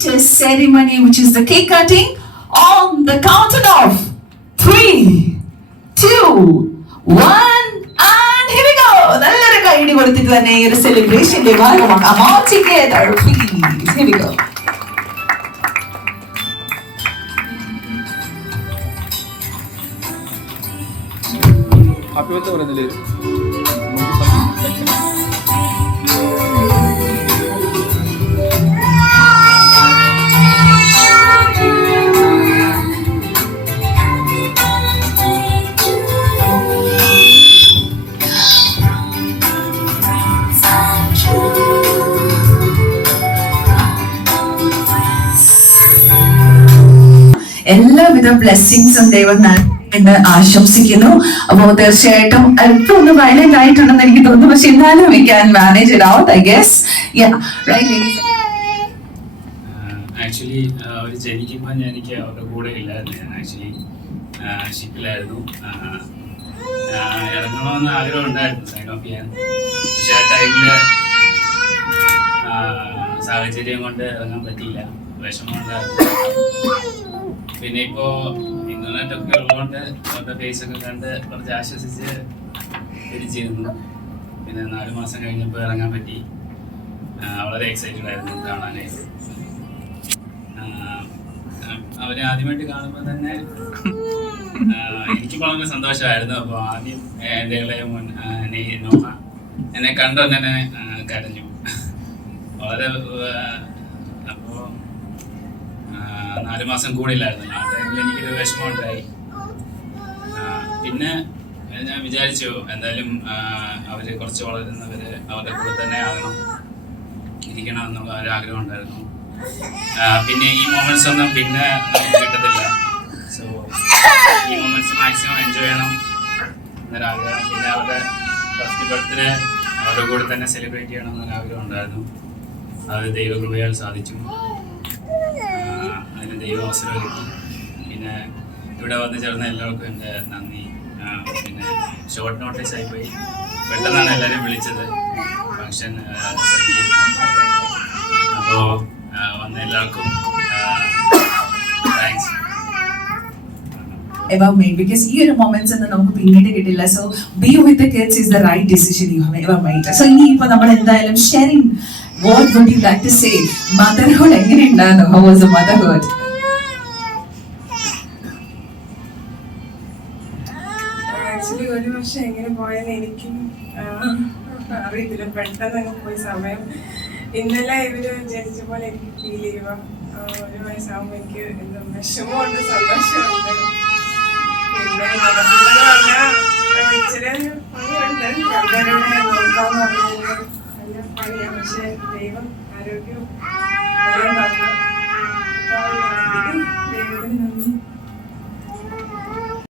sweetest ceremony, which is the cake cutting, on the count of 3, 2, 1, and here we go. നല്ലൊരു കൈയടി കൊടുത്തിട്ട് തന്നെ ഈ ഒരു സെലിബ്രേഷന്റെ ഭാഗമാക്കാം. All together, please. Here we go. Happy birthday പറയുന്നില്ലേ? എല്ലാവിധ ബ്ലെസ്സിങ്സും ദൈവം എന്ന് ആശംസിക്കുന്നു. അപ്പോ തീർച്ചയായിട്ടും അല്പം ഒന്ന് വയലന്റ് ആയിട്ടുണ്ടെന്ന് എനിക്ക് തോന്നുന്നു, പക്ഷെ എന്നാലും we can manage it out, I guess. Actually അവർ ജനിക്കുമ്പോൾ എനിക്ക് അവരുടെ കൂടെ ഇല്ലായിരുന്നു. ഞാൻ ആക്ച്വലി ഷിപ്പിലായിരുന്നു. ഇറങ്ങണമെന്ന് ആഗ്രഹം ഉണ്ടായിരുന്നു സൈൻ ഓഫ് ചെയ്യാൻ. പക്ഷെ ആ ടൈമില് സാഹചര്യം കൊണ്ട് ഇറങ്ങാൻ പറ്റിയില്ല. വിഷമമുണ്ടായിരുന്നു. പിന്നെ ഇപ്പോ ഇന്റർനെറ്റ് ഒക്കെ ഉള്ളതുകൊണ്ട് അവരുടെ ഫേസ് ഒക്കെ കണ്ട് കുറച്ച് ആശ്വസിച്ച് തിരിച്ചിരുന്നു. പിന്നെ 4 മാസം കഴിഞ്ഞപ്പോൾ ഇറങ്ങാൻ പറ്റി. വളരെ എക്സൈറ്റഡ് ആയിരുന്നു കാണാനായിട്ട്. അവരെ ആദ്യമായിട്ട് കാണുമ്പോൾ തന്നെ എനിക്ക് വളരെ സന്തോഷമായിരുന്നു. അപ്പോൾ ആദ്യം എൻ്റെ ഇളയ മോൻ നോഹ എന്നെ കണ്ടു തന്നെ കരഞ്ഞു വളരെ. അപ്പോൾ 4 മാസം കൂടില്ലായിരുന്നു. ആ ടൈമിൽ എനിക്കൊരു വിഷമമുണ്ടായി. പിന്നെ ഞാൻ വിചാരിച്ചു എന്തായാലും അവർ കുറച്ച് വളരുന്നവർ അവരുടെ കൂടെ തന്നെ ആകണം, ഇരിക്കണം എന്നുള്ള ഒരാഗ്രഹം ഉണ്ടായിരുന്നു. പിന്നെ ഈ മൊമെന്റ്സ് ഒന്നും പിന്നെ നമുക്ക് കിട്ടത്തില്ല. സോ ഈ മൊമെന്റ്സ് മാക്സിമം എൻജോയ് ചെയ്യണം എന്നൊരാഗ്രഹം. പിന്നെ അവരുടെ ഫസ്റ്റ് ബർത്ത്ഡേ അവരുടെ കൂടെ തന്നെ സെലിബ്രേറ്റ് ചെയ്യണം എന്നൊരാഗ്രഹം ഉണ്ടായിരുന്നു. അത് ദൈവകൃപയാൽ സാധിച്ചു. അതിന് ദൈവ അവസരം കിട്ടി. പിന്നെ ഇവിടെ വന്ന് ചേർന്ന എല്ലാവർക്കും എൻ്റെ നന്ദി. പിന്നെ ഷോർട്ട് നോട്ടീസ് ആയിപ്പോയി, പെട്ടെന്നാണ് എല്ലാവരും വിളിച്ചത് ഫംഗ്ഷൻ സെറ്റ് ചെയ്ത്. അപ്പോൾ വന്ന എല്ലാവർക്കും താങ്ക്സ്. Ever made, because ഈ ഒരു moments ഒന്നും നമുക്ക് പിന്നീട് കിട്ടില്ല. So be with the kids is the right decision you have ever made. So ഇനി ഇപ്പൊ നമ്മൾ എന്തായാലും sharing, what would you like to say? Motherhood എങ്ങനെ ഉണ്ടായിരുന്നു? How was the motherhood? Actually ഒരു വർഷം എങ്ങനെ പോയെന്ന് എനിക്കും അറിയത്തില്ല. പെട്ടെന്ന് അങ്ങ് പോയി സമയം. ഇന്നലെ ഇവര് ജനിച്ച പോലെ എനിക്ക് ഫീൽ ചെയ്യുക. 1 വയസ്സാകുമ്പോൾ എനിക്ക് എന്താ വിഷമമുണ്ട്, സന്തോഷമുണ്ട്. പിന്നെ മതത്തിലെന്ന് പറഞ്ഞാൽ ഇച്ചിരി പണിയുണ്ട്. രണ്ടുപേരുടെ നോക്കാന്ന് പറഞ്ഞാൽ നല്ല പണിയാണ്. പക്ഷെ ദൈവം ആരോഗ്യം എല്ലാം